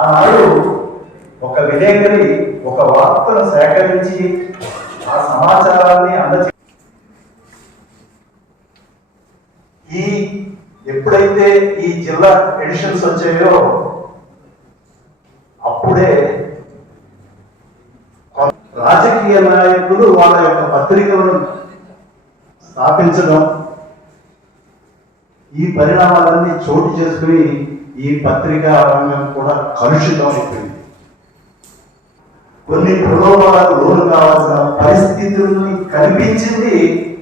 ఆనాడు ఒక విలేకరి ఒక వార్తను సేకరించి ఆ సమాచారాన్ని ఎప్పుడైతే ఈ జిల్లా ఎడిషన్స్ వచ్చాయో అప్పుడే రాజకీయ నాయకులు వాళ్ళ యొక్క పత్రికలను స్థాపించడం, ఈ పరిణామాలన్నీ చోటు చేసుకుని ఈ పత్రికా రంగం కూడా కలుషితం అయిపోయింది. కొన్ని ప్రలోభాలకు లోను కావాల్సిన పరిస్థితుల్ని కల్పించింది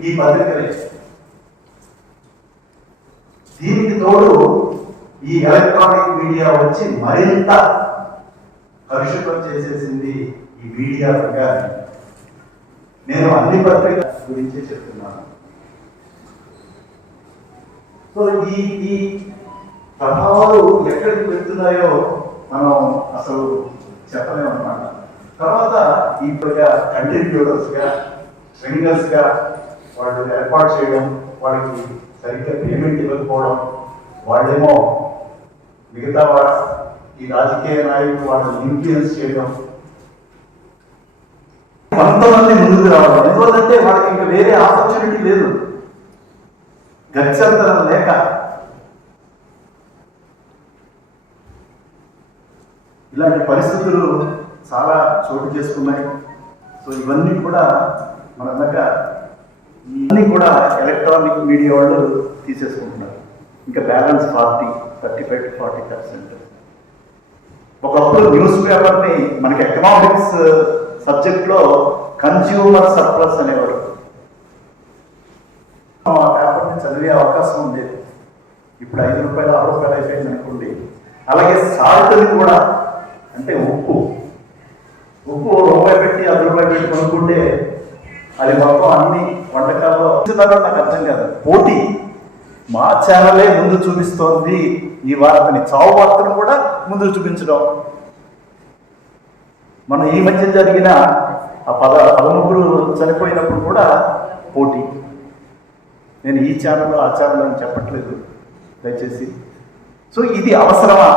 ఈ పత్రికలే. దీనికి తోడు ఈ ఎలక్ట్రానిక్ మీడియా వచ్చి మరింత కలుషితం చేసేసింది ఈ మీడియా రంగాన్ని. నేను అన్ని పత్రికల గురించి చెప్తున్నాను. సో ఈ ప్రభావాలు ఎక్కడికి వెళ్తున్నాయో మనం అసలు చెప్పలేము అన్నమాట. తర్వాత ఇప్పుడుగా కంట్రిబ్యూటర్స్ గా, ట్రైనర్స్ గా వాళ్ళు ఏర్పాటు చేయడం, వాళ్ళకి సరిగ్గా పేమెంట్ ఇవ్వకపోవడం, వాళ్ళేమో మిగతా ఈ రాజకీయ నాయకులు వాళ్ళని ఇన్ఫ్లుయెన్స్ చేయడం, కొంతమంది ముందుకు రావడం. ఎందుకంటే వాళ్ళకి ఇంకా వేరే ఆపర్చునిటీ లేదు, గత్యంతరం లేక. ఇలాంటి పరిస్థితులు చాలా చోటు చేసుకున్నాయి. సో ఇవన్నీ కూడా మన దగ్గర ఇవన్నీ కూడా ఎలక్ట్రానిక్ మీడియా వాళ్ళు తీసేసుకుంటున్నారు. ఇంకా బ్యాలెన్స్ 35 to 40%. ఒకప్పుడు న్యూస్ పేపర్ని మనకి ఎకనామిక్స్ సబ్జెక్ట్లో కన్జ్యూమర్ సర్ప్లస్ అనేవారు. ఆ పేపర్ని చదివే అవకాశం ఉండేది. ఇప్పుడు 5 రూపాయలు 6 రూపాయలు అయిపోయింది అనుకోండి. అలాగే సాల్ట్ని కూడా, అంటే ఉప్పు రూపాయి పెట్టి 10 రూపాయలు పెట్టి కొనుక్కుంటే అది మొత్తం అన్ని వంటకాల్లో నాకు అర్థం కాదు. పోటీ మా ఛానలే ముందు చూపిస్తోంది ఈ వార్తని, చావు వార్తను కూడా ముందు చూపించడం. మనం ఈ మధ్య జరిగిన ఆ 13 చనిపోయినప్పుడు కూడా పోటీ. నేను ఈ ఛానల్ ఆ ఛానల్ అని చెప్పట్లేదు దయచేసి. సో ఇది అవసరమా?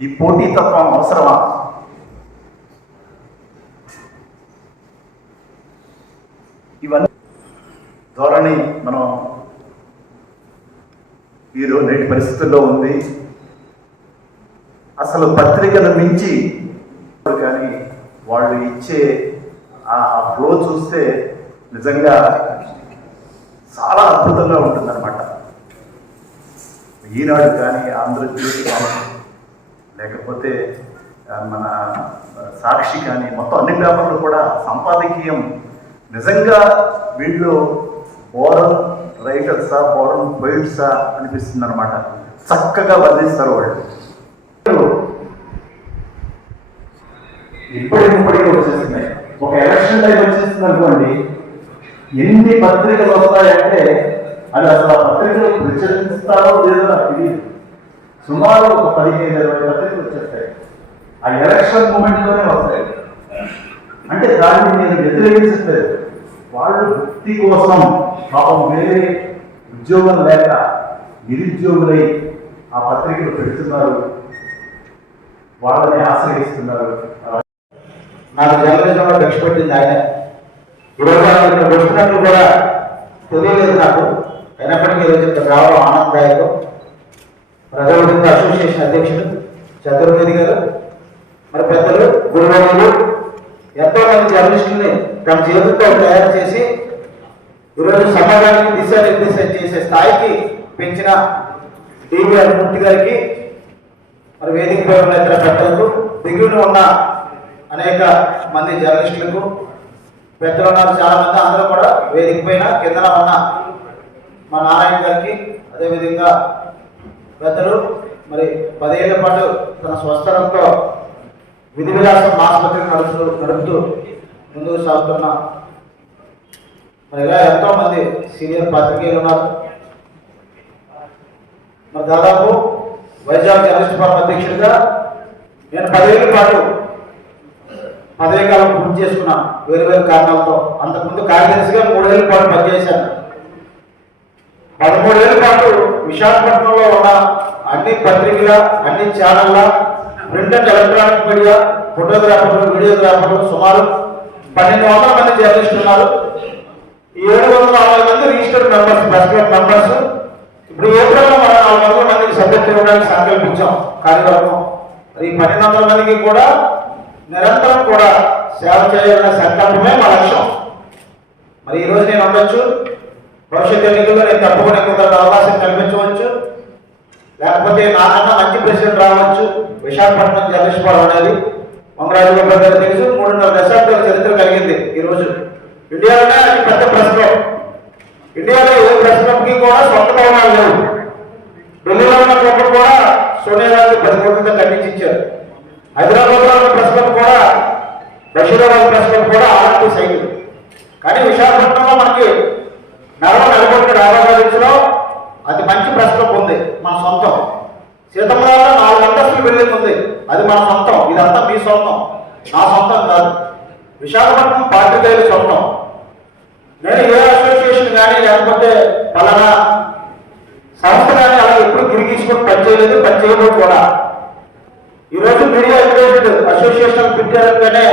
ఈ పోటీతత్వం అవసరమా? ఇవన్నీ ధోరణి మనం వీరు నేటి పరిస్థితుల్లో ఉంది. అసలు పత్రికను మించి కానీ వాళ్ళు ఇచ్చే ఆ ఫ్లో చూస్తే నిజంగా చాలా అద్భుతంగా ఉంటుందన్నమాట. ఈనాడు కానీ, ఆంధ్రజ్యోతి కానీ, లేకపోతే మన సాక్షి కానీ, మొత్తం అన్ని పేపర్లు కూడా సంపాదకీయం. నిజంగా వీళ్ళు బోరన్ రైటర్సా, బోరన్ పోయిట్సా అనిపిస్తుంది అనమాట. చక్కగా వర్ణిస్తారు వాళ్ళు. ఇప్పటికిప్పటికీ వచ్చేస్తున్నాయి. ఒక ఎలక్షన్ టైం వచ్చేస్తుంది అనుకోండి, ఎన్ని పత్రికలు వస్తాయంటే అది అసలు ఆ పత్రికలు ప్రచురిస్తారో లేదో నాకు తెలియదు. సుమారు ఒక 15-20 పత్రికలు వచ్చేస్తాయి. ఆ ఎలక్షన్ మూమెంట్లోనే వస్తాయి. అంటే దాన్ని నేను వ్యతిరేకించట్లేదు. వాళ్ళు వృత్తి కోసం పాపం వేరే ఉద్యోగం లేక నిరుద్యోగులై ఆ పత్రికలు పెడుతున్నారు, వాళ్ళని ఆశ్రయిస్తున్నారు. నాకు జర్నలిజంలో దక్ష పెట్టింది ఆయన. ఈరోజు ఇక్కడ వస్తున్నట్లు కూడా తెలియలేదు నాకు. అయినప్పటికీ ఈరోజు ఇక్కడ రావడం ఆనందదాయకం. ప్రజాప్రతినిధుల అసోసియేషన్ అధ్యక్షుడు చతుర్వేది గారు, మరి పెద్దలు, గురువులు, ఎంతో మంది జర్నలిస్టుల్ని తమ చేతులతో తయారు చేసి ఈరోజు సమాజానికి దిశానిర్దేశం చేసే స్థాయికి పెంచిన డివిఆర్ మూర్తి గారికి, మరి వేదికపై ఉన్న ఇతర పెద్దలకు, దిగువన ఉన్న అనేక మంది జర్నలిస్టులకు, పెద్దలు ఉన్నారు చాలా మంది, అందరూ కూడా వేదిక పైన కిందన ఉన్న మా నారాయణ గారికి, అదేవిధంగా పెద్దలు మరి 10 ఏళ్ల పాటు తన స్వస్థలంతో విధి విలాసం ఆసుపత్రిని నడుపుతూ ముందుకు సాగుతున్న మరి ఇలా ఎంతో మంది సీనియర్ పాత్రికేయులు ఉన్నారు. మరి దాదాపు వైజాగ్ జర్నలిస్ట్ ఫోరం అధ్యక్షుడిగా నేను 10 ఏళ్ల పాటు పదవీకాలం పూర్తి చేసుకున్నాను వేరు కారణాలతో. అంతకుముందు కార్యదర్శిగా 3 ఏళ్ల పాటు పనిచేశాను. 13 ఏళ్ల పాటు విశాఖపట్నంలో ఉన్న అన్ని పత్రికల, అన్ని ఛానళ్ళ, ప్రింట్ అండ్ ఎలక్ట్రానిక్ మీడియా, ఫోటోగ్రాఫర్లు, వీడియోగ్రాఫర్లు సుమారు 1200 మంది జర్నలిస్టులు ఉన్నారు. 760 మంది registered members, press club members. ఇప్పుడు ఏప్రిల్లో మనం 400 మందికి సబ్జెక్ట్ ఇవ్వడానికి సంకల్పించాం కార్యవర్గం. ఈ 1200 మందికి కూడా నిరంతరం కూడా సేవ చేయాలనే సంకల్పమే మా లక్ష్యం. మరి ఈరోజు నేను ఉండొచ్చు, భవిష్యత్ ఎన్నికల్లో నేను తప్పకుండా కొంత అవకాశం కల్పించవచ్చు, లేకపోతే నాకన్నా మంచి ప్రెసిడెంట్ రావచ్చు. విశాఖపట్నం జర్నలిస్ట్ ఫోరం అనేది వంగరాజు గారు తెలుసు, 3.5 దశాబ్దాల చరిత్ర కలిగింది. ఈరోజు ఇండియాలోనే అతి పెద్ద ప్రెస్ క్లబ్. ఇండియాలో ఏ ప్రెస్ క్లబ్కి కూడా సొంత భవనాలు లేవు. ఢిల్లీలో ఉన్న క్లబ్ కూడా సోనియా గాంధీ 10 కోట్లతో కట్టించారు. హైదరాబాద్లో ఉన్న ప్రెస్ క్లబ్ కూడా, బషీరాబాద్ ప్రెస్ క్లబ్ కూడా ఆర్టీ సైకిల్. కానీ విశాఖపట్నంలో మనకి 40 కోట్ల రాజధానిలో అతి మంచి ప్రెస్ క్లబ్ ఉంది, మన సొంతం. సీతమ్మలో 4 అంతస్తుల బిల్డింగ్ ఉంది, అది మన సొంతం. ఇదంతా మీ సొంతం, నా సొంతం కాదు. విశాఖపట్నం పాత్రికేయుల సొంతం. నేను ఏ అసోసియేషన్ కానీ లేకపోతే పలానా సంస్థ కానీ అలా ఎప్పుడు గిరిగీసుకొని పనిచేయలేదు, పనిచేయలేదు కూడా. ఈరోజు మీడియా ఎడ్యుకేటెడ్ అసోసియేషన్ పెట్టారంటేనే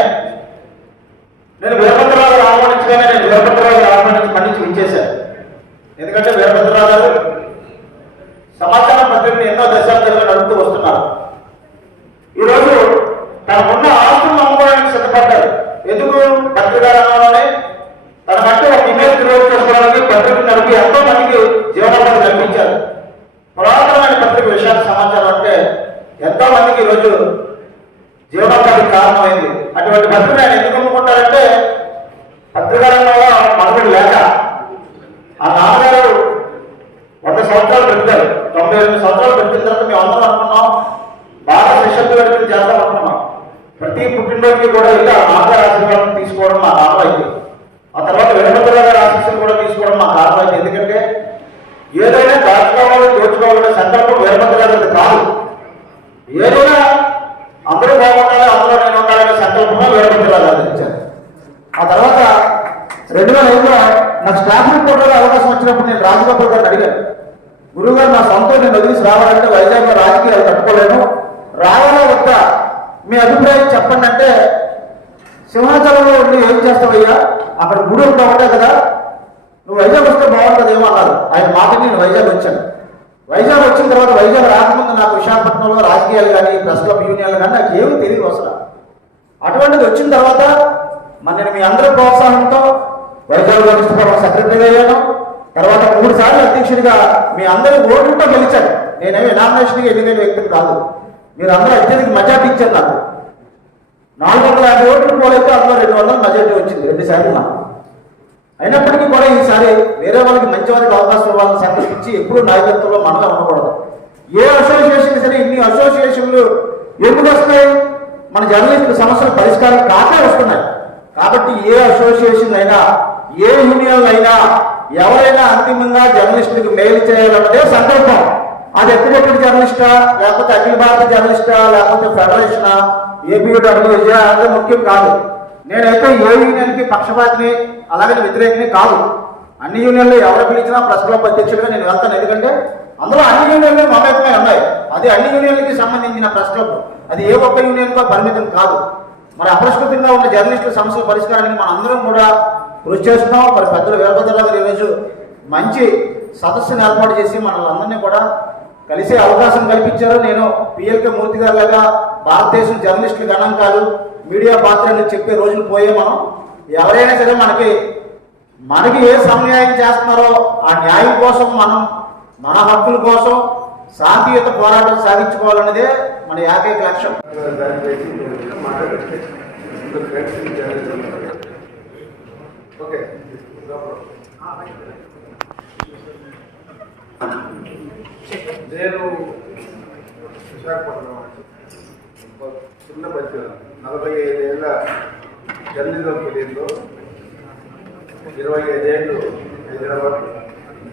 నేను వీరభద్రరావు ఆహ్వానించగానే నేను వీరభద్రరావు ఆహ్వానించి మళ్ళీ ఇచ్చేశాను. ఎందుకంటే వీరభద్రరావు గారు సమాచార పత్రికను ఎన్నో దశాబ్దాలుగా నడుపుతూ వస్తున్నారు. ఈరోజు తనకున్న ఆస్తులను అమ్ముకోవడానికి సిద్ధపడ్డారు. ఎందుకు? పత్రికా రంగంలోనే తన మట్టి ఒక ఇమేజ్ క్రియేట్ చేసుకోవడానికి పత్రిక నడిపి ఎంతో మందికి జీవనోపాధి కల్పించారు. పురాతనమైన పత్రిక విశాఖ సమాచారం అంటే ఎంతో మందికి ఈరోజు జీవనోపాధికి కారణమైంది. అటువంటి పత్రిక ఆయన ఎందుకు అమ్ముకుంటారంటే పత్రికా రంగంలో మనుగడ లేక. ఆ నాన్నగారు 100 సంవత్సరాలు పెట్టారు, 98 సంవత్సరాలు పెట్టిన తర్వాత మేము అందరం అనుకున్నాం బాగా శిష్యులు పెట్టి చేద్దాం అనుకున్నాం. ప్రతి పుట్టినరోజుకి కూడా వెళ్ళి ఆ నాన్నగారి ఆశీర్వాదం తీసుకోవడం మా ఆనవాయితీ. ఆ తర్వాత వీరభద్రరావు గారి ఆశీస్సులు కూడా తీసుకోవడం మా ఆనవాయితీ. ఎందుకంటే ఏదైనా దాచుకోవాలి, దోచుకోవాలనే సంకల్పం వీరభద్రరావు గారి కాదు. ఏదైనా అందరూ బాగుండాలి, అందరూ నేను ఉండాలనే సంకల్పంగా వీరభద్రరావు గారు ఇచ్చారు. ఆ తర్వాత 2005లో నాకు స్టాఫ్ రిపోర్టర్గా అవకాశం వచ్చినప్పుడు నేను రాజగోపాల్ గారిని అడిగాను, గురువుగారు నా సొంతం నేను వదిలేసి రావాలంటే వైజాగ్లో రాజకీయాలు తట్టుకోలేను, రావాలా వద్దా మీ అభిప్రాయం చెప్పండి అంటే, సింహాచలంలో ఉండి ఏం చేస్తావయ్యా, అక్కడ గుడి ఉంటా కదా, నువ్వు వైజాగ్ వస్తే బాగుంటుందేమో అన్నారు. ఆయన మాటని నేను వైజాగ్ వచ్చాను. వైజాగ్ వచ్చిన తర్వాత వైజాగ్ రాకముందు నాకు విశాఖపట్నంలో రాజకీయాలు కానీ ప్రెస్ క్లబ్ యూనియన్లు కానీ నాకు ఏమీ తెలియదు అసలు. అటువంటిది వచ్చిన తర్వాత నేను మీ అందరి ప్రోత్సాహంతో వైజాగ్ లోకి సెక్రటరీగా అయ్యాను. తర్వాత 3 సార్లు అధ్యక్షుడిగా మీ అందరి ఓట్లతో గెలిచాను. నేనేమి నామినేషన్గా ఎన్నికైన వ్యక్తిని కాదు. మీరు అందరూ అత్యధిక మెజార్టీ ఇచ్చారు. నాకు 450 ఓట్లు పోలైతే అందులో 200 మెజార్టీ వచ్చింది 2 సార్లు నాకు. అయినప్పటికీ కూడా ఈసారి వేరే వాళ్ళకి మంచి వారికి అవకాశం ఇవ్వాలని సంకల్పించి ఎప్పుడూ నాయకత్వంలో మనగా ఉండకూడదు. ఏ అసోసియేషన్ సరే ఇన్ని అసోసియేషన్లు ఎందుకు వస్తాయి? మన జర్నలిస్టుల సమస్యలు పరిష్కారం కాకే వస్తున్నాయి. కాబట్టి ఏ అసోసియేషన్ అయినా, ఏ యూనియన్లు అయినా, ఎవరైనా అంతిమంగా జర్నలిస్టులకు మేలు చేయాలంటే సంకల్పం. అది ఎక్కడెక్కడ జర్నలిస్టా, లేకపోతే అఖిల భారత జర్నలిస్టా, లేకపోతే ఫెడరేషనా, ఏపీడబ్ల్యూజే అనేది ముఖ్యం కాదు. నేనైతే ఏ యూనియన్కి పక్షపాతిని అలాగే వ్యతిరేకని కాదు. అన్ని యూనియన్లు ఎవరు పిలిచినా ప్రెస్ క్లబ్ అధ్యక్షుడిగా నేను వెళ్తాను. ఎందుకంటే అందులో అన్ని యూనియన్లు మమేకమై ఉన్నాయి. అది అన్ని యూనియన్లకి సంబంధించిన ప్రెస్ క్లబ్, అది ఏ ఒక్క యూనియన్కో పరిమితం కాదు. మరి అప్రస్కృతంగా ఉన్న జర్నలిస్టుల సమస్యల పరిష్కారానికి మనం అందరం కూడా కృషి చేస్తున్నాం. మరి పెద్దలు వీరభద్రరావు గారు ఈరోజు మంచి సదస్సును ఏర్పాటు చేసి మనల్ని అందరినీ కూడా కలిసే అవకాశం కల్పించారు. నేను పిఎల్కే మూర్తి గారి లాగా భారతదేశం జర్నలిస్టుల గణాంకాలు, మీడియా పాత్ర అని చెప్పే రోజులు పోయే మనం ఎవరైనా సరే మనకి ఏ సమన్యాయం చేస్తున్నారో ఆ న్యాయం కోసం మనం మన హక్కుల కోసం శాంతియుత పోరాటం సాగించుకోవాలన్నదే మన ఏకైక లక్ష్యం. నేను విశాఖపట్నం చిన్న మధ్య 45 ఏళ్ళ జర్నలిజం కెరీర్లో 25 ఏళ్ళు హైదరాబాద్,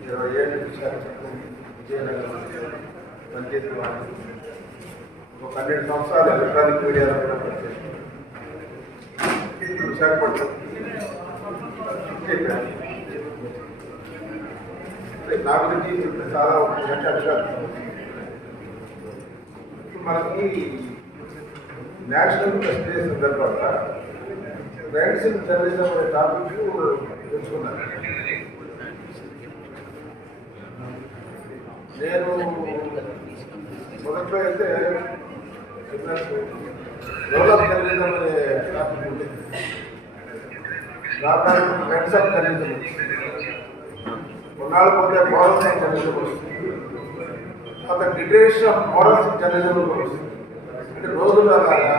20 ఏళ్ళు విశాఖపట్నం, విజయనగరం పనిచేసిన వాళ్ళు, ఒక 12 సంవత్సరాలు ఎలక్ట్రానిక్ మీడియాలో కూడా పనిచేసాను. విశాఖపట్నం నా గురించి చాలా అడిగారు. మనకి నేషనల్ ప్రెస్ డే సందర్భంగా రైట్స్ ఇన్ జర్నలిజం అనే టాపిక్ తెలుసుకున్నాను. నేను మొదట్లో అయితే డెవలప్ జర్నలిజం అనే టాపిక్ ఉండేది. దాదాపు రైట్స్ ఆఫ్ జర్నలిజం కొన్నాళ్ళు పోతే మోరల్స్ ఆఫ్ జర్నలిజం వస్తుంది. తర్వాత డిగ్రేడేషన్ ఆఫ్ మోరల్స్ జర్నలిజం వస్తుంది. అంటే రోజులు అలాగా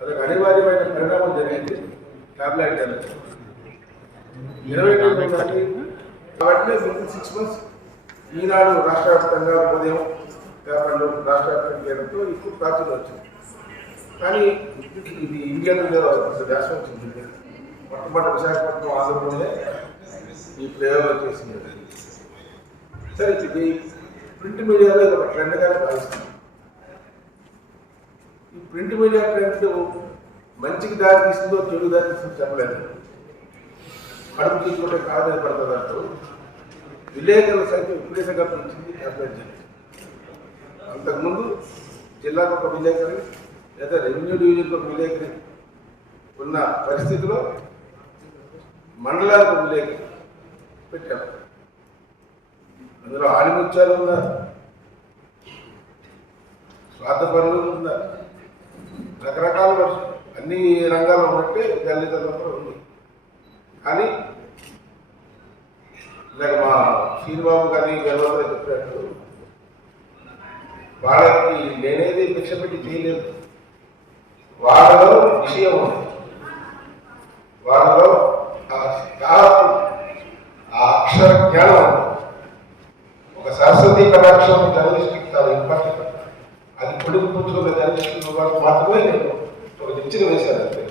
అదొక అనివార్యమైన పరిణామం జరిగింది. టాబ్లెట్ జర్నలిజం 20 కాబట్టి 6 months ఈనాడు రాష్ట్ర వ్యాప్తంగా ఉదయం పేపర్లు రాష్ట్ర వ్యాప్తంగా చేయడంతో ఇప్పుడు ప్రాచుర్యం వచ్చింది. కానీ ఇది ఇండియాలో వ్యాసం వచ్చింది. మొట్టమొదటి విశాఖపట్నం ఆంధ్రప్రదేశ్లో ఈ ప్రయోగం చేసింది. సరే, ఇది ప్రింట్ మీడియాలో ఇది ఒక ట్రెండ్గానే భావిస్తుంది. ఈ ప్రింట్ మీడియా ట్రెండ్ మంచికి దారి తీస్తుందో చెడు దారి తీస్తుందో చెప్పలేదు. కడుపు తీసుకుంటే కాదు పడుతుంది అంటూ విలేకరుల సంఖ్య విపరీతంగా పెంచింది ట్యాబ్లెట్ జర్నలిజం. అంతకుముందు జిల్లాకు ఒక విలేకరి లేదా రెవెన్యూ డివిజన్కి ఒక విలేకరి ఉన్న పరిస్థితిలో మండలాలకు ఒక విలేకరి పెట్టాము. అందులో ఆలిముత్యాలు ఉన్నారు, స్వార్థపరులు ఉన్నారు, రకరకాల వర్షం అన్ని రంగాల్లో ఉన్నట్టే జర్నలిజంలో కూడా ఉంది. కానీ ఇలాగ మా శ్రీబాబు కానీ గెలవతో చెప్పినట్టు వాళ్ళకి నేనేది భిక్ష పెట్టి చేయలేదు. వాళ్ళలో విషయం ఉంది, వాళ్ళలో ఆ అక్షర జ్ఞానం ఉంది. ఒక సరస్వతి కటాక్షం జర్నలిస్ట్కి చాలా ఇంపార్టెంట్. అది పొడుగు పుచ్చుకున్న జర్నలిస్టులు వాళ్ళకి మాత్రమే నేను ఒక నిచ్చెన వేశాను అంతే.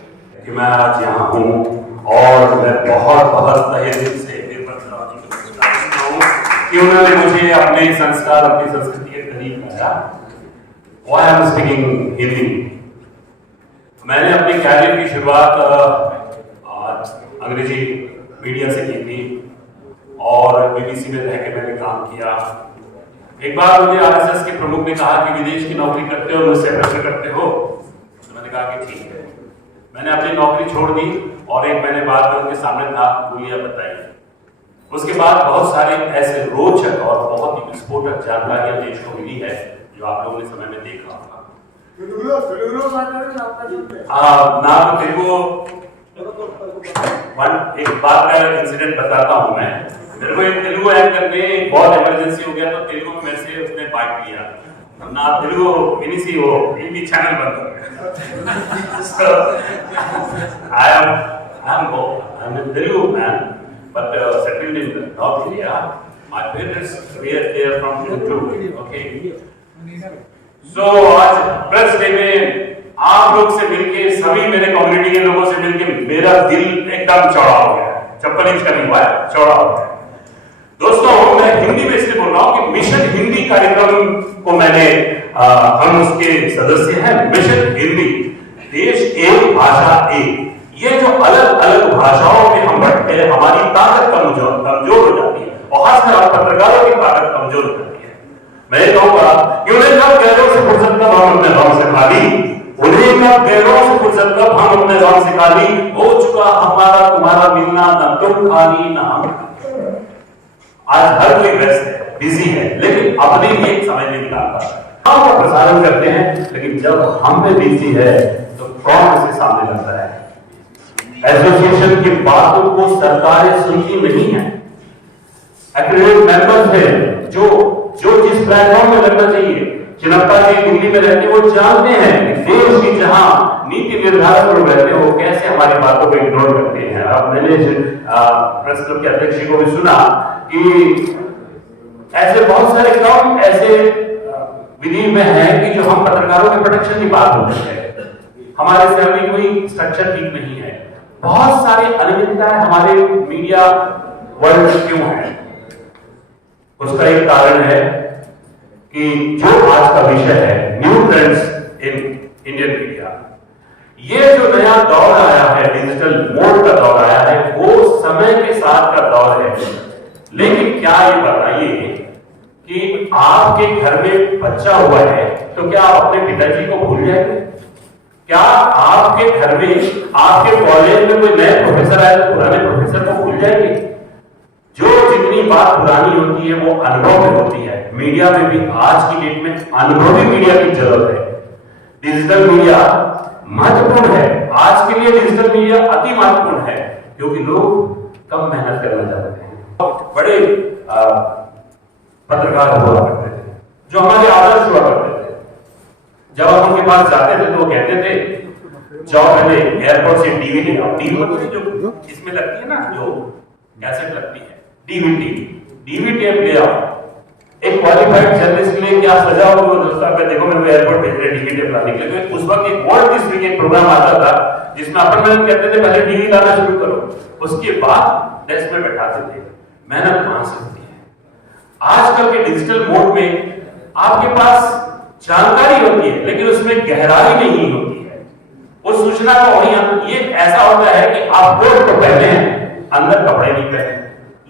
मैं आज यहाँ हूँ और मैं बहुत बहुत तहे दिल से वीरभद्र जी को धन्यवाद हूँ कि उन्होंने मुझे अपने संस्कार अपनी संस्कृति के करीब लाया। Why I am speaking Hindi? मैंने अपने कैरियर की शुरुआत अंग्रेजी मीडिया से की थी और बीबीसी में रह के मैंने काम किया। एक बार मुझे आरएसएस के प्रमुख ने कहा कि विदेश की नौकरी करते हो, मुझसे प्रश्न करते हो, तो मैंने कहा कि ठीक है। मैंने अपनी नौकरी छोड़ दी और 1 महीने बाद में उनके सामने था, बोलिए बताइए। उसके बाद बहुत सारे ऐसे रोचक और बहुत ही विस्फोटक जानकारियां देश को मिली है जो आप लोगों ने समय में देखा होगा। ना तेलुगु एक बात का इंसिडेंट बताता हूँ मैं। मेरे को एक तेलुगु एंकर ने बहुत इमरजेंसी हो गया तो तेलुगु में मेरे से उसने बात किया ना तेलुगु विनिसी हो हिंदी चैनल बंद हो गया। I am a Telugu man but settled in North India. My parents were there from Chittoor. Okay. So आज प्रेस डे में आप लोग से मिलके सभी मेरे कम्युनिटी के लोगों से मिलके मेरा दिल एकदम चौड़ा हो गया। 56 इंच का नहीं हुआ है, चौड़ा हो गया। दोस्तों, मैं हिंदी में इसलिए बोल रहा हूँ कि मिशन हिंदी कार्यक्रम को हम उसके सदस्य हैं। मिशन हिंदी, देश एक भाषा एक। ये जो अलग अलग भाषाओं में हम बढ़ते हैं, हमारी ताकत कमजोर हो जाती है और खासकर पत्रकारों की ताकत कमजोर हो जाती है। मैं ये कहूंगा कि उन्हें कब गैरों से फुर्सत कब हम अपने गांव से खाली, उन्हें कब गैरों से फुर्सत कब हम अपने गांव से खाली, हो चुका हमारा तुम्हारा मिलना, न तुम खाली न हम। आज हर कोई व्यस्त है, बिजी है, लेकिन अपने लिए समय नहीं निकालता। हम प्रसारण करते हैं, लेकिन जब हम में बिजी है तो कौन उसे सामने लाता है? एसोसिएशन की बातों को सरकारें सुनती नहीं है। एक्रेडिट मेंबर्स है जो जिस प्लेटफॉर्म में लगना चाहिए। चिनप्पा जी दिल्ली में रहते वो जानते हैं कि देश की जहां नीति निर्धारक लोग रहते हैं वो कैसे हमारी बातों को इग्नोर करते हैं। अब मैंने प्रेस क्लब के अध्यक्ष को भी सुना कि ऐसे बहुत सारे काम ऐसे विधि में है कि जो हम पत्रकारों के प्रोटेक्शन की बात होती है, हमारे शहर में कोई स्ट्रक्चर ठीक नहीं है। बहुत सारी अनियमितताएं हमारे मीडिया वर्ल्ड में क्यों है? उसका एक कारण है कि जो आज का विषय है new trends in Indian media, ये जो नया दौर आया है, डिजिटल मोड का दौर आया है, वो है, लेकिन क्या ये बताइए कि आपके घर में बच्चा हुआ है तो क्या आप अपने पिताजी को भूल जाएंगे? क्या आपके घर में, आपके कॉलेज में कोई नए प्रोफेसर आए तो पुराने प्रोफेसर को भूल जाएंगे? जो जितनी बात पुरानी होती है वो अनुभव में होती है। मीडिया में भी आज की डेट में अनुभवी मीडिया की जरूरत है। डिजिटल मीडिया महत्वपूर्ण है, आज के लिए डिजिटल मीडिया अति महत्वपूर्ण है, क्योंकि लोग कम मेहनत करना चाहते हैं। बड़े पत्रकार हुआ करते थे जो हमारे आदर्श हुआ करते थे। जब हम उनके पास जाते थे तो वो कहते थे जाओ पहले एयरपोर्ट से डीवीडी, जो इसमें लगती है ना, जो कैसेट लगती है, डीवीडी टेप ले आओ। एक क्वालिफाइड जर्नलिस्ट के लिए क्या सजा होगी वो दोस्तों? आप देखो मेरे को एयरपोर्ट भेज रहे डीवीडी टेप लाने के लिए। उस वक्त एक वर्ल्ड दिस वीक एक प्रोग्राम आता था जिसमें अपन मेहनत कहते थे पहले डीवीडी लाना शुरू करो, उसके बाद डेस्क में बैठाते थे। मेहनत कहां से होती है? आजकल के डिजिटल मोड में आपके पास जानकारी होती है लेकिन उसमें गहराई नहीं होती है। उस सूचना को वही ये ऐसा होता है कि आप कोट तो पहने हैं, अंदर कपड़े नहीं पहने।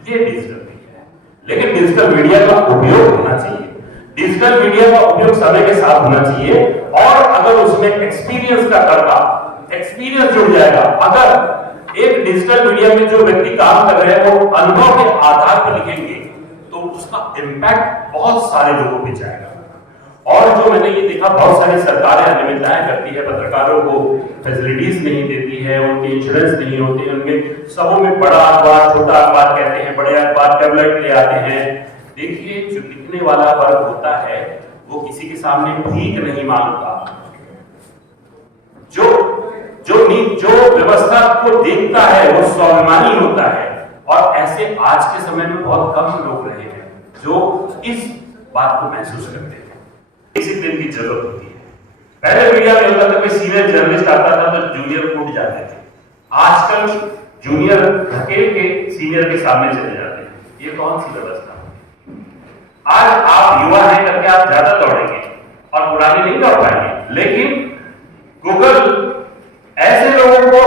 ये डिजिटल मीडिया है, लेकिन डिजिटल मीडिया का उपयोग होना चाहिए। डिजिटल मीडिया का उपयोग समय के साथ होना चाहिए, और अगर उसमें एक्सपीरियंस का करता एक्सपीरियंस जुड़ जाएगा। अगर एक डिजिटल मीडिया में जो व्यक्ति काम कर रहे हैं वो अनुभव के आधार पर लिखेंगे तो उसका इंपैक्ट बहुत सारे लोगों पे जाएगा। और जो मैंने ये देखा, बहुत सारी सरकारें अनियमितताएं करती है, पत्रकारों को फैसिलिटीज नहीं देती है, उनके इंश्योरेंस नहीं होते, उनके सबों में बड़ा अखबार छोटा अखबार कहते हैं, बड़े अखबार टैबलेट ले आते हैं। देखिए जो लिखने वाला वर्ग होता है वो किसी के सामने भीख नहीं मांगता। जो व्यवस्था को देखता है वो स्वाभिमानी होता है, और ऐसे आज के समय में बहुत कम लोग रहे हैं जो इस बात को महसूस करते हैं। डिसिप्लिन की जरूरत होती है। पहले मीडिया में होता था कि सीनियर जर्नलिस्ट आता था तो जूनियर उठ जाते थे, आजकल जूनियर धकेल के सीनियर के सामने चले जाते हैं। ये कौन सी व्यवस्था? आज आप युवा हैं करके आप ज्यादा दौड़ेंगे और पुराने नहीं दौड़ पाएंगे, लेकिन गूगल ऐसे लोगों को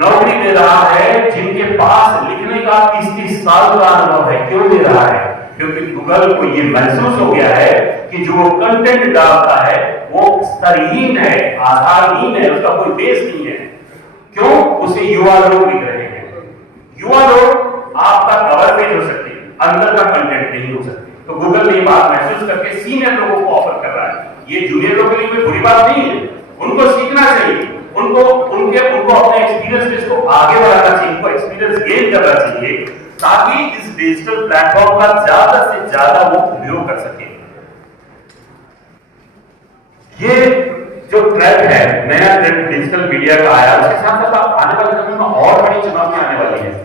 नौकरी दे रहा है जिनके पास लिखने का 30-30 साल का अनुभव है। क्यों दे रहा है? क्योंकि गूगल को ये महसूस हो गया है कि जो कंटेंट डालता है वो स्तरहीन है, आधारहीन है, उसका कोई बेस नहीं है। क्यों? उसे युवा लोग लिख रहे हैं। युवा लोग आपका कवर पेज हो सकते हैं, अंदर का कंटेंट नहीं हो सकते। तो गूगल ने ये बात महसूस करके सीनियर लोगों को ऑफर कर रहा है। ये जूनियर लोगों के लिए कोई बुरी बात नहीं है, उनको सीखना चाहिए, उनको अपने एक्सपीरियंस को आगे बढ़ाना चाहिए, उनको एक्सपीरियंस गेन करना चाहिए, ताकि इस डिजिटल प्लेटफॉर्म का ज्यादा से ज्यादा वो उपयोग कर सके। ये जो ट्रेंड है, नया ट्रेंड डिजिटल मीडिया का आया, उसके साथ साथ आने वाले समय में और बड़ी चुनौतियां आने वाली है।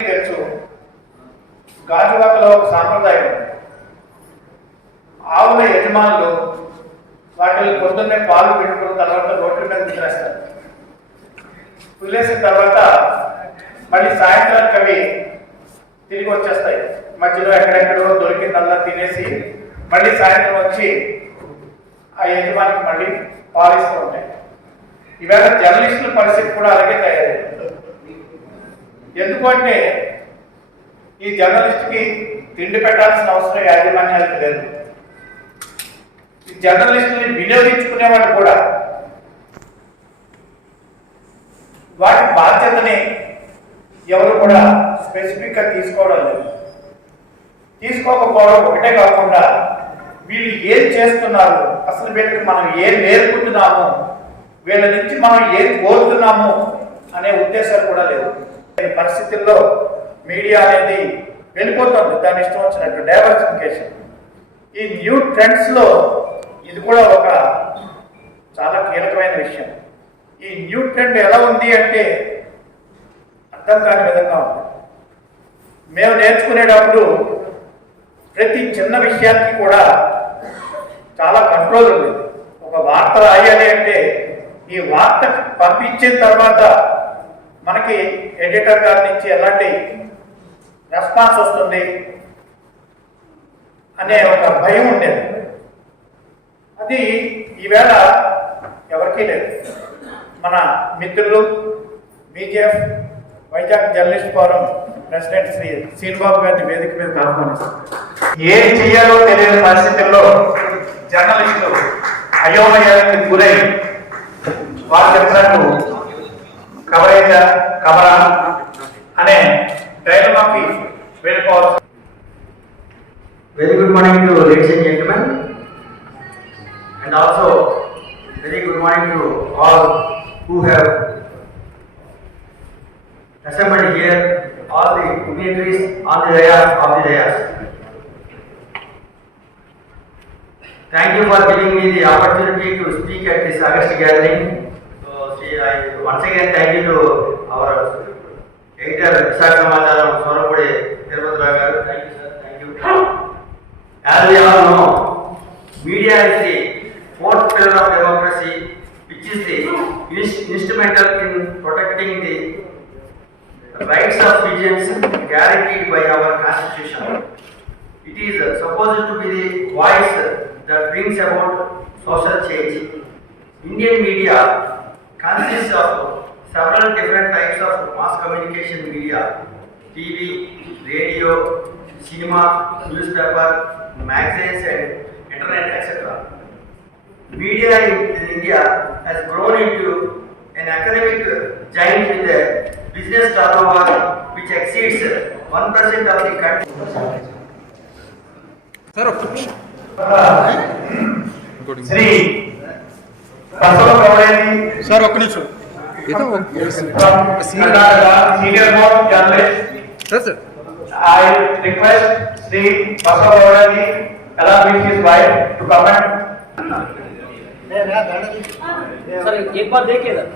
తెలుసు గాజువాకలో ఒక సాంప్రదాయం. ఆవుల యజమానులు వాటిని పొద్దున్నే పాలు పెట్టుకున్న తర్వాత రోడ్ల మీద వదిలేస్తారు. వదిలేసిన తర్వాత మళ్ళీ సాయంత్రానికి అవి తిరిగి వచ్చేస్తాయి. మధ్యలో ఎక్కడెక్కడో దొరికిందల్లా తినేసి మళ్ళీ సాయంత్రం వచ్చి ఆ యజమానికి మళ్ళీ పాలిస్తూ ఉంటాయి. ఇవాళ జర్నలిస్టుల పరిస్థితి కూడా అలాగే తయారైంది. ఎందుకంటే ఈ జర్నలిస్ట్కి తిండి పెట్టాల్సిన అవసరం యాజమాన్యాలకు లేదు. ఈ జర్నలిస్టుని వినియోగించుకునే వాళ్ళు కూడా వాటి బాధ్యతని ఎవరు కూడా స్పెసిఫిక్గా తీసుకోవడం లేదు. తీసుకోకపోవడం ఒకటే కాకుండా వీళ్ళు ఏం చేస్తున్నారు, అసలు వీళ్ళకి మనం ఏం నేర్పుతున్నాము, వీళ్ళ నుంచి మనం ఏం కోరుతున్నాము అనే ఉద్దేశాలు కూడా లేవు. పరిస్థితుల్లో మీడియా అనేది వెళ్ళిపోతుంది దాని ఇష్టం వచ్చినట్టు డైవర్సిఫికేషన్. ఈ న్యూ ట్రెండ్స్ లో ఇది కూడా ఒక చాలా కీలకమైన విషయం. ఈ న్యూ ట్రెండ్ ఎలా ఉంది అంటే అర్థం కాని విధంగా ఉంది. మేము నేర్చుకునేటప్పుడు ప్రతి చిన్న విషయానికి కూడా చాలా కంట్రోల్ ఉండేది. ఒక వార్త రాయాలి అంటే ఈ వార్త పంపించిన తర్వాత మనకి ఎడిటర్ గారి నుంచి ఎలాంటి రెస్పాన్స్ వస్తుంది అనే ఒక భయం ఉండేది. అది ఈవేళ ఎవరికీ లేదు. మన మిత్రులు BJF Vizag journalist forum president Shri Srinibabu గారిని వేదిక మీద ఆహ్వానిస్తారు. ఏం చేయాలో తెలియని పరిస్థితుల్లో జర్నలిస్టులు అయోమయానికి గురై వారు చెప్పినట్టు కవరా అనే డైలమాకి వెళ్ళిపోవచ్చు. Very good morning to ladies and gentlemen, and also very good morning to all who have assembled here, all the dignitaries on the dais of the dais. Thank you for giving me the opportunity to speak at this August gathering. So, I once again thank you to our editor, Visakha Samacharam, Sorapudi Tirupati garu. Thank you, sir. Thank you. As we all know, media is the fourth pillar of democracy, which is the instrumental in protecting the rights of citizens guaranteed by our constitution. It is supposed to be the voice that brings about social change. Indian media consists of several different types of mass communication media: TV, radio, cinema, newspaper, magazines and internet, etc. Media in India has grown into an academic giant with a business turnover which exceeds 1% of the country. Shri Basava Gowdaji sir ఒక్క నిమిషం senior most journalist. Sir I request Sri Basava Gaurani along with his wife to comment. Sir एक बार देखिए sir.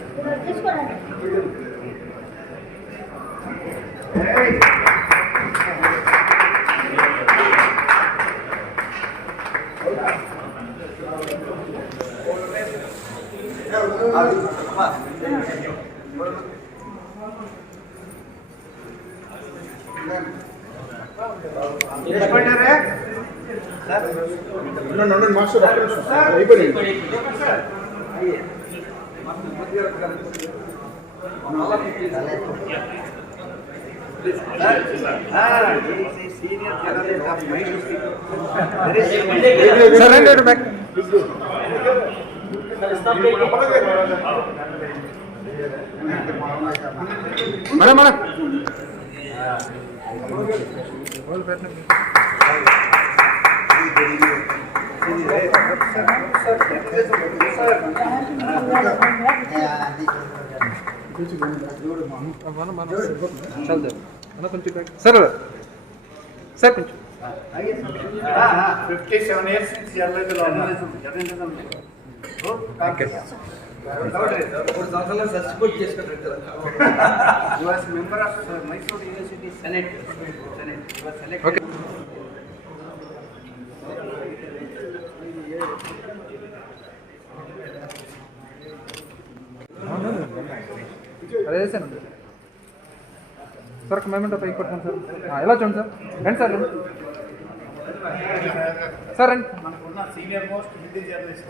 Master అయిపోయింది. Sir రండి back madam madam sir sir కొంచెం 57 years జర్నలిజంలో ఉన్నారు. member of Mysore University Senate. He was selected. Okay. అదే చేశాను sir. ఒక మూమెంట్ పైకి కొట్టాను సార్. ఎలా చూడండి సార్. రండి సార్ రండి సార్ రండి. మనకున్న senior most Hindi journalist.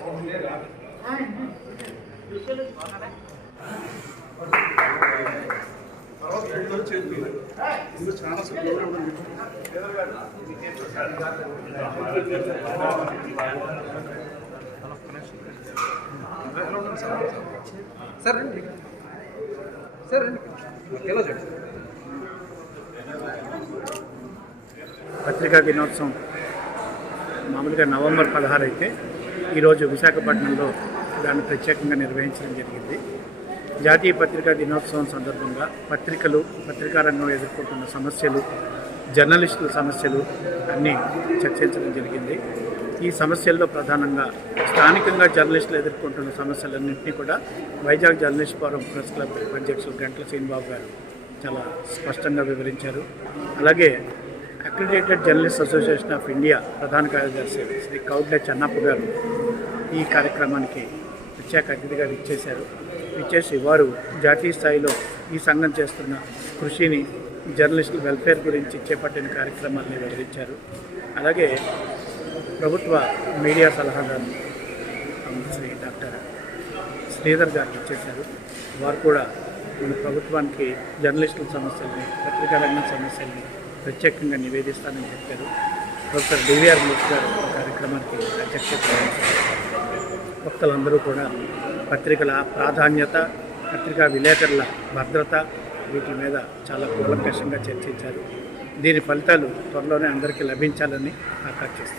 Sir రండి సార్ రండి. ఎలా చూడండి. పత్రికా దినోత్సవం మామూలుగా నవంబర్ 16 అయితే ఈరోజు విశాఖపట్నంలో దాన్ని ప్రత్యేకంగా నిర్వహించడం జరిగింది. జాతీయ పత్రికా దినోత్సవం సందర్భంగా పత్రికలు, పత్రికా రంగం ఎదుర్కొంటున్న సమస్యలు, జర్నలిస్టుల సమస్యలు అన్నీ చర్చించడం జరిగింది. ఈ సమస్యల్లో ప్రధానంగా స్థానికంగా జర్నలిస్టులు ఎదుర్కొంటున్న సమస్యలన్నింటినీ కూడా Vizag journalist forum press club అధ్యక్షులు గంటల శ్రీనిబాబు గారు చాలా స్పష్టంగా వివరించారు. అలాగే accredited journalist association of India ప్రధాన కార్యదర్శి శ్రీ కౌడ్లే చెన్నప్ప గారు ఈ కార్యక్రమానికి ప్రత్యేక అతిథిగా ఇచ్చేసి వారు జాతీయ స్థాయిలో ఈ సంఘం చేస్తున్న కృషిని, జర్నలిస్టుల వెల్ఫేర్ గురించి చేపట్టిన కార్యక్రమాన్ని వివరించారు. అలాగే ప్రభుత్వ మీడియా సలహాదారు శ్రీ డాక్టర్ శ్రీధర్ గారికి ఇచ్చేశారు. వారు కూడా మన ప్రభుత్వానికి జర్నలిస్టుల సమస్యల్ని, పత్రికా రంగం సమస్యల్ని ప్రత్యేకంగా నివేదిస్తానని చెప్పారు. డాక్టర్ డివిఆర్ మూర్తి గారు ఈ కార్యక్రమానికి అధ్యక్షత వహించారు. వక్తలందరూ కూడా పత్రికల ప్రాధాన్యత, పత్రికా విలేకరుల భద్రత వీటి మీద చాలా కూలంకషంగా చర్చించారు. దీని ఫలితాలు త్వరలోనే అందరికీ లభించాలని ఆకాంక్షిస్తారు.